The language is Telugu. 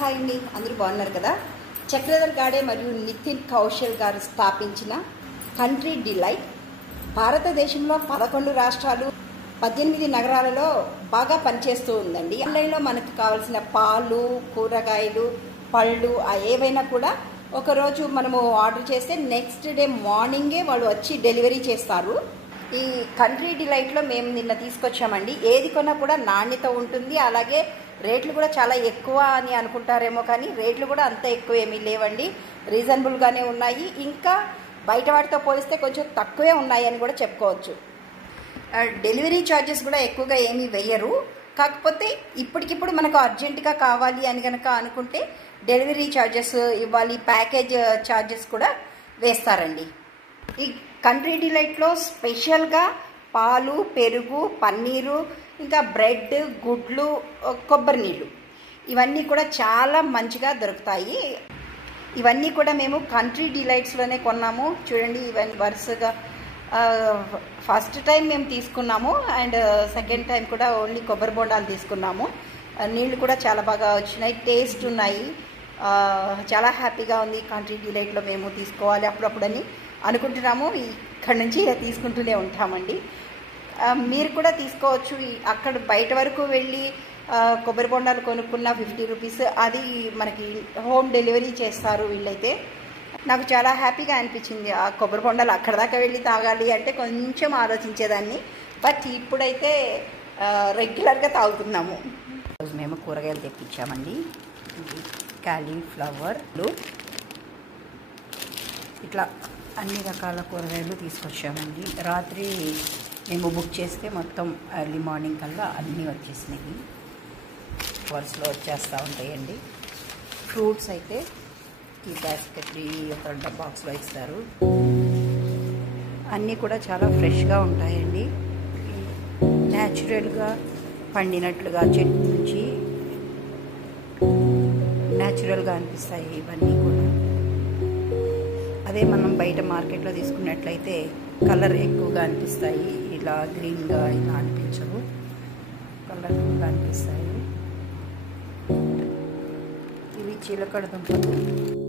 హాయ్ అండి, అందరూ బాగున్నారు కదా. చక్రధర్ గాడే మరియు నితిన్ కౌశల్ గారు స్థాపించిన కంట్రీ డిలైట్ భారతదేశంలో 11 రాష్ట్రాలు 18 నగరాలలో బాగా పనిచేస్తూ ఉందండి. ఆన్లైన్లో మనకు కావాల్సిన పాలు, కూరగాయలు, పళ్ళు ఏవైనా కూడా ఒకరోజు మనము ఆర్డర్ చేస్తే నెక్స్ట్ డే మార్నింగే వాళ్ళు వచ్చి డెలివరీ చేస్తారు. ఈ కంట్రీ డిలైట్లో మేము నిన్న తీసుకొచ్చామండి. ఏది కొన్నా కూడా నాణ్యత ఉంటుంది, అలాగే రేట్లు కూడా చాలా ఎక్కువ అని అనుకుంటారేమో, కానీ రేట్లు కూడా అంత ఎక్కువ ఏమీ లేవండి, రీజనబుల్గానే ఉన్నాయి. ఇంకా బయట వాటితో పోలిస్తే కొంచెం తక్కువే ఉన్నాయి అని కూడా చెప్పుకోవచ్చు. డెలివరీ ఛార్జెస్ కూడా ఎక్కువగా ఏమీ వేయరు. కాకపోతే ఇప్పటికిప్పుడు మనకు అర్జెంటుగా కావాలి అని కనుక అనుకుంటే డెలివరీ ఛార్జెస్ ఇవ్వాలి, ప్యాకేజ్ ఛార్జెస్ కూడా వేస్తారండి. ఈ కంట్రీ డిలైట్లో స్పెషల్గా పాలు, పెరుగు, పన్నీరు, ఇంకా బ్రెడ్, గుడ్లు, కొబ్బరి నీళ్ళు ఇవన్నీ కూడా చాలా మంచిగా దొరుకుతాయి. ఇవన్నీ కూడా మేము కంట్రీ డిలైట్స్లోనే కొన్నాము. చూడండి, ఇవన్నీ వరుసగా ఫస్ట్ టైం మేము తీసుకున్నాము అండ్ సెకండ్ టైం కూడా ఓన్లీ కొబ్బరి బొండాలు తీసుకున్నాము. నీళ్ళు కూడా చాలా బాగా వచ్చినాయి, టేస్ట్ ఉన్నాయి. చాలా హ్యాపీగా ఉంది. కంట్రీ డిలైట్లో మేము తీసుకోవాలి అప్పుడప్పుడని అనుకుంటున్నాము. ఇక్కడి నుంచి తీసుకుంటూనే ఉంటామండి. మీరు కూడా తీసుకోవచ్చు. అక్కడ బయట వరకు వెళ్ళి కొబ్బరి బొండాలు కొనుక్కున్న 50 రూపీస్, అది మనకి హోమ్ డెలివరీ చేస్తారు వీళ్ళైతే. నాకు చాలా హ్యాపీగా అనిపించింది. ఆ కొబ్బరి బొండాలు అక్కడ దాకా వెళ్ళి తాగాలి అంటే కొంచెం ఆలోచించేదాన్ని, బట్ ఇప్పుడైతే రెగ్యులర్గా తాగుతున్నాము. రోజు మేము కూరగాయలు తెప్పించామండి. కాలీఫ్లవర్లు, ఇట్లా అన్ని రకాల కూరగాయలు తీసుకొచ్చామండి. రాత్రి మేము బుక్ చేస్తే మొత్తం ఎర్లీ మార్నింగ్ కల్లా అన్నీ వచ్చేసినాయి. వర్స్లో వచ్చేస్తూ ఉంటాయండి. ఫ్రూట్స్ అయితే ఈ బాస్కెట్ ఒక బాక్స్లో ఇస్తారు. అన్నీ కూడా చాలా ఫ్రెష్గా ఉంటాయండి. న్యాచురల్గా పండినట్లుగా చెట్టు నుంచి న్యాచురల్గా అనిపిస్తాయి ఇవన్నీ కూడా. అదే మనం బయట మార్కెట్లో తీసుకున్నట్లయితే కలర్ ఎక్కువగా అనిపిస్తాయి, ఇలా గ్రీన్గా ఇలా అనిపించవు, కలర్ఫుల్గా అనిపిస్తాయి. ఇవి చిలకడ దుంపలు.